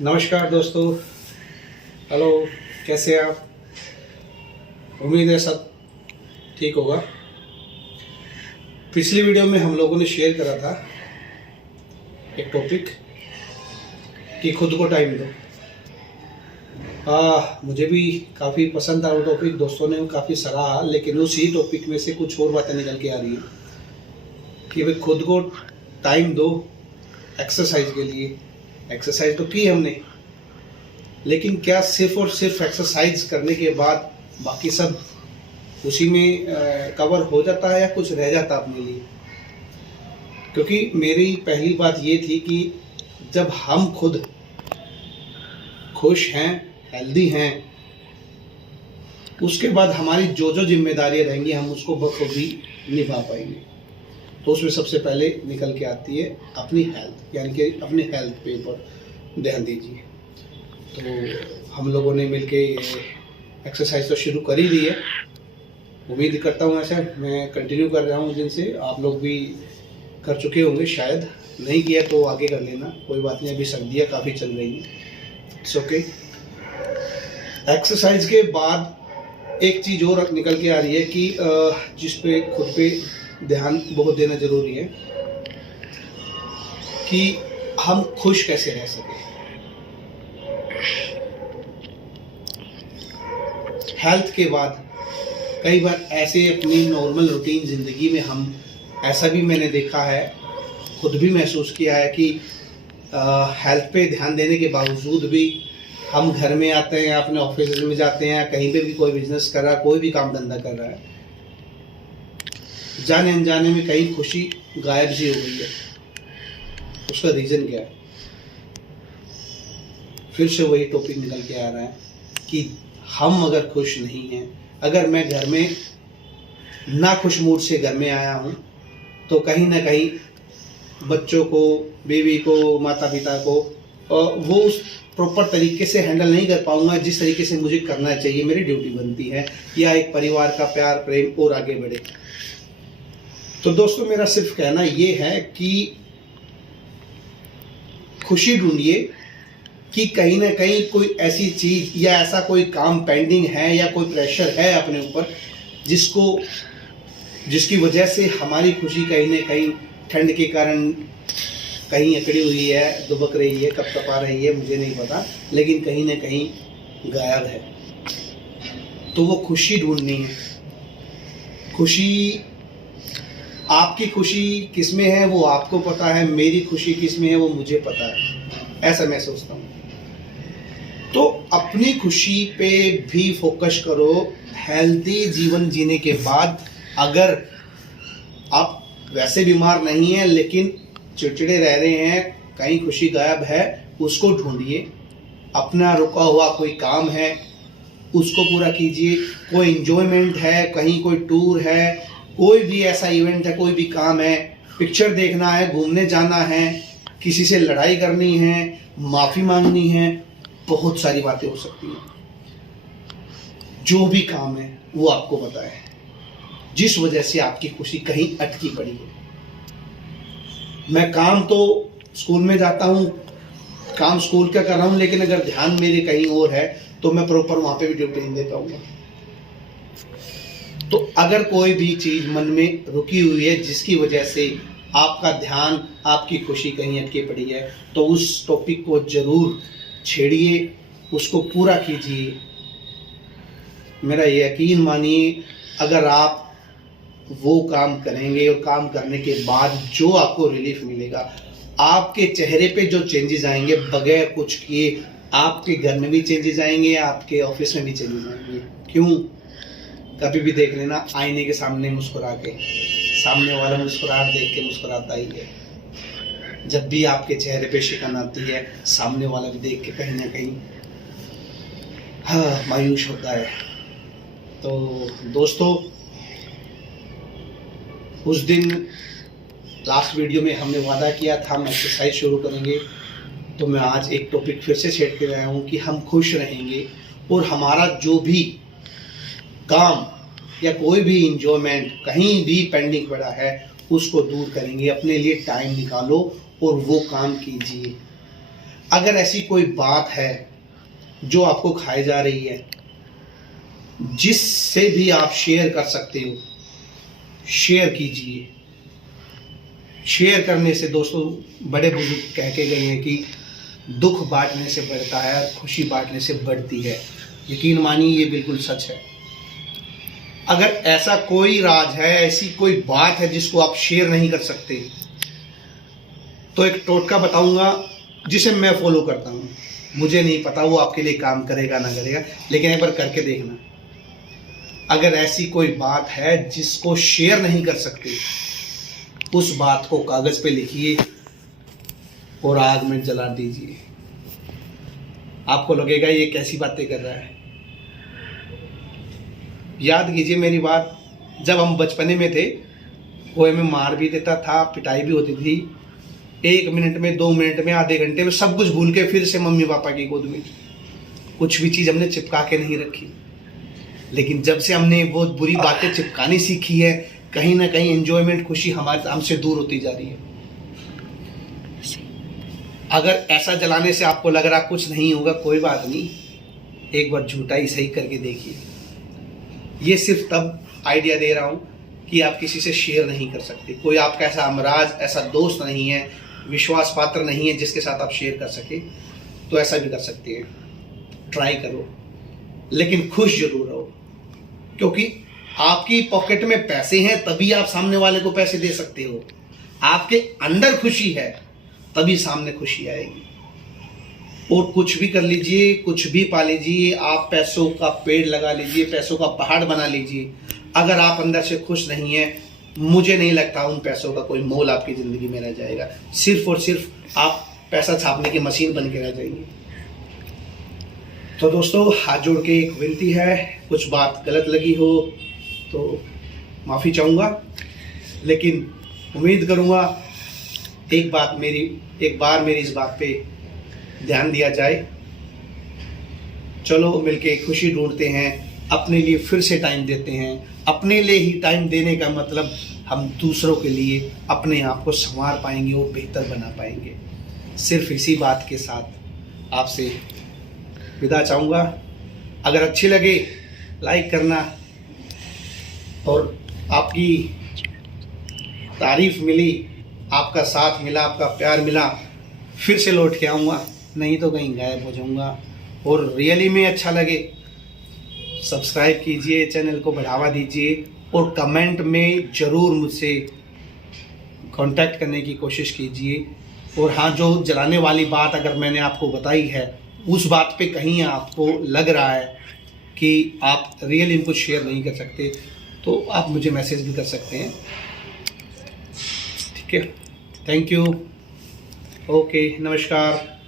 नमस्कार दोस्तों। हेलो, कैसे हैं आप? उम्मीद है सब ठीक होगा। पिछली वीडियो में हम लोगों ने शेयर करा था एक टॉपिक कि खुद को टाइम दो। मुझे भी काफ़ी पसंद था वो टॉपिक, दोस्तों ने काफ़ी सराहा, लेकिन उसी टॉपिक में से कुछ और बातें निकल के आ रही हैं कि भाई खुद को टाइम दो एक्सरसाइज के लिए। एक्सरसाइज तो की हमने, लेकिन क्या सिर्फ और सिर्फ एक्सरसाइज करने के बाद बाकी सब उसी में कवर हो जाता है या कुछ रह जाता अपने लिए? क्योंकि मेरी पहली बात ये थी कि जब हम खुद खुश हैं, हेल्दी हैं, उसके बाद हमारी जो जो जिम्मेदारियां रहेंगी हम उसको बखूबी निभा पाएंगे। तो उसमें सबसे पहले निकल के आती है अपनी हेल्थ, यानी कि अपनी हेल्थ पे ऊपर ध्यान दीजिए। तो हम लोगों ने मिलके एक्सरसाइज तो शुरू कर ही दी है। उम्मीद करता हूँ ऐसा मैं कंटिन्यू कर रहा हूँ जिनसे आप लोग भी कर चुके होंगे, शायद नहीं किया तो आगे कर लेना, कोई बात नहीं। अभी सर्दियाँ काफ़ी चल रही हैं, इट्स ओके। एक्सरसाइज के बाद एक चीज़ और निकल के आ रही है कि जिस पे खुद पे ध्यान बहुत देना जरूरी है कि हम खुश कैसे रह सकें। हेल्थ के बाद कई बार ऐसे अपनी नॉर्मल रूटीन ज़िंदगी में हम ऐसा भी मैंने देखा है, खुद भी महसूस किया है कि हेल्थ पे ध्यान देने के बावजूद भी हम घर में आते हैं, अपने ऑफिस में जाते हैं, कहीं पे भी कोई बिजनेस कर रहा है, कोई भी काम धंधा कर रहा है, जाने अनजाने में कहीं खुशी गायब सी हो गई है। उसका रीज़न क्या है? फिर से वही टॉपिक निकल के आ रहा है कि हम अगर खुश नहीं हैं, अगर मैं घर में ना खुश मूड से घर में आया हूँ, तो कहीं ना कहीं बच्चों को, बीवी को, माता पिता को वो उस प्रॉपर तरीके से हैंडल नहीं कर पाऊंगा जिस तरीके से मुझे करना चाहिए, मेरी ड्यूटी बनती है, या एक परिवार का प्यार प्रेम और आगे बढ़े। तो दोस्तों, मेरा सिर्फ कहना ये है कि खुशी ढूंढिए कि कहीं ना कहीं कोई ऐसी चीज़ या ऐसा कोई काम पेंडिंग है या कोई प्रेशर है अपने ऊपर जिसकी वजह से हमारी खुशी कहीं ना कहीं ठंड के कारण कहीं अकड़ी हुई है, दुबक रही है, कपकपा रही है, मुझे नहीं पता, लेकिन कहीं ना कहीं गायब है। तो वो खुशी ढूंढनी है। खुशी, आपकी खुशी किस में है वो आपको पता है, मेरी खुशी किस में है वो मुझे पता है, ऐसा मैं सोचता हूँ। तो अपनी खुशी पे भी फोकस करो। हेल्दी जीवन जीने के बाद अगर आप वैसे बीमार नहीं हैं लेकिन चिड़चिड़े रह रहे हैं, कहीं खुशी गायब है, उसको ढूंढिए। अपना रुका हुआ कोई काम है उसको पूरा कीजिए। कोई इंजॉयमेंट है, कहीं कोई टूर है, कोई भी ऐसा इवेंट है, कोई भी काम है, पिक्चर देखना है, घूमने जाना है, किसी से लड़ाई करनी है, माफ़ी मांगनी है, बहुत सारी बातें हो सकती हैं। जो भी काम है वो आपको पता है, जिस वजह से आपकी खुशी कहीं अटकी पड़ी है। मैं काम तो स्कूल में जाता हूँ, काम स्कूल का कर रहा हूँ, लेकिन अगर ध्यान मेरे कहीं और है तो मैं प्रॉपर वहाँ पे भी ड्यूटी नहीं दे पाऊंगा। तो अगर कोई भी चीज़ मन में रुकी हुई है जिसकी वजह से आपका ध्यान, आपकी खुशी कहीं अटकी पड़ी है, तो उस टॉपिक को ज़रूर छेड़िए, उसको पूरा कीजिए। मेरा यकीन मानिए, अगर आप वो काम करेंगे और काम करने के बाद जो आपको रिलीफ मिलेगा, आपके चेहरे पे जो चेंजेस आएंगे बगैर कुछ किए, आपके घर में भी चेंजेस आएंगे, आपके ऑफिस में भी चेंजेस आएंगे। क्यों? कभी भी देख लेना, आईने के सामने मुस्कुरा के, सामने वाला मुस्कुराहट देख के मुस्कुराता ही है। जब भी आपके चेहरे पे शिकन आती है, सामने वाला भी देख के कहीं ना कहीं मायूस होता है। तो दोस्तों, उस दिन लास्ट वीडियो में हमने वादा किया था हम एक्सरसाइज शुरू करेंगे, तो मैं आज एक टॉपिक फिर से छेड़ के आया हूँ कि हम खुश रहेंगे और हमारा जो भी काम या कोई भी इंजॉयमेंट कहीं भी पेंडिंग पड़ा है उसको दूर करेंगे। अपने लिए टाइम निकालो और वो काम कीजिए। अगर ऐसी कोई बात है जो आपको खाई जा रही है, जिससे भी आप शेयर कर सकते हो, शेयर कीजिए। शेयर करने से दोस्तों बड़े बुजुर्ग कह के गए हैं कि दुख बांटने से बढ़ता है, खुशी बांटने से बढ़ती है। यकीन मानिए ये बिल्कुल सच है। अगर ऐसा कोई राज है, ऐसी कोई बात है जिसको आप शेयर नहीं कर सकते, तो एक टोटका बताऊंगा जिसे मैं फॉलो करता हूं। मुझे नहीं पता वो आपके लिए काम करेगा ना करेगा, लेकिन एक बार करके देखना। अगर ऐसी कोई बात है जिसको शेयर नहीं कर सकते, उस बात को कागज पे लिखिए और आग में जला दीजिए। आपको लगेगा ये कैसी बातें कर रहा है। याद कीजिए मेरी बात, जब हम बचपने में थे कोई हमें मार भी देता था, पिटाई भी होती थी, 1 मिनट में, 2 मिनट में, आधे घंटे में सब कुछ भूल के फिर से मम्मी पापा की गोद में। कुछ भी चीज़ हमने चिपका के नहीं रखी। लेकिन जब से हमने वो बुरी बातें चिपकानी सीखी है, कहीं ना कहीं एंजॉयमेंट, खुशी हमसे दूर होती जा रही है। अगर ऐसा जलाने से आपको लग रहा कुछ नहीं होगा, कोई बात नहीं, एक बार झूठा ही सही करके देखिए। ये सिर्फ तब आइडिया दे रहा हूँ कि आप किसी से शेयर नहीं कर सकते। कोई आपका ऐसा हमराज, ऐसा दोस्त नहीं है, विश्वास पात्र नहीं है जिसके साथ आप शेयर कर सके, तो ऐसा भी कर सकते हैं। ट्राई करो, लेकिन खुश जरूर रहो, क्योंकि आपकी पॉकेट में पैसे हैं तभी आप सामने वाले को पैसे दे सकते हो। आपके अंदर खुशी है तभी सामने खुशी आएगी। और कुछ भी कर लीजिए, कुछ भी पा लीजिए, आप पैसों का पेड़ लगा लीजिए, पैसों का पहाड़ बना लीजिए, अगर आप अंदर से खुश नहीं है, मुझे नहीं लगता उन पैसों का कोई मोल आपकी ज़िंदगी में रह जाएगा। सिर्फ और सिर्फ आप पैसा छापने की मशीन बन के रह जाएंगे। तो दोस्तों, हाथ जोड़ के एक विनती है, कुछ बात गलत लगी हो तो माफ़ी चाहूँगा, लेकिन उम्मीद करूँगा एक बार मेरी इस बात पे ध्यान दिया जाए। चलो मिलके खुशी ढूंढते हैं, अपने लिए फिर से टाइम देते हैं। अपने लिए ही टाइम देने का मतलब हम दूसरों के लिए अपने आप को संवार पाएंगे और बेहतर बना पाएंगे। सिर्फ इसी बात के साथ आपसे विदा चाहूँगा। अगर अच्छी लगे लाइक करना, और आपकी तारीफ मिली, आपका साथ मिला, आपका प्यार मिला, फिर से लौट के आऊँगा, नहीं तो कहीं गायब हो जाऊँगा। और रियली में अच्छा लगे सब्सक्राइब कीजिए, चैनल को बढ़ावा दीजिए, और कमेंट में ज़रूर मुझसे कांटेक्ट करने की कोशिश कीजिए। और हाँ, जो जलाने वाली बात अगर मैंने आपको बताई है, उस बात पे कहीं आपको लग रहा है कि आप रियली इनको शेयर नहीं कर सकते, तो आप मुझे मैसेज भी कर सकते हैं। ठीक है, थैंक यू, ओके, नमस्कार।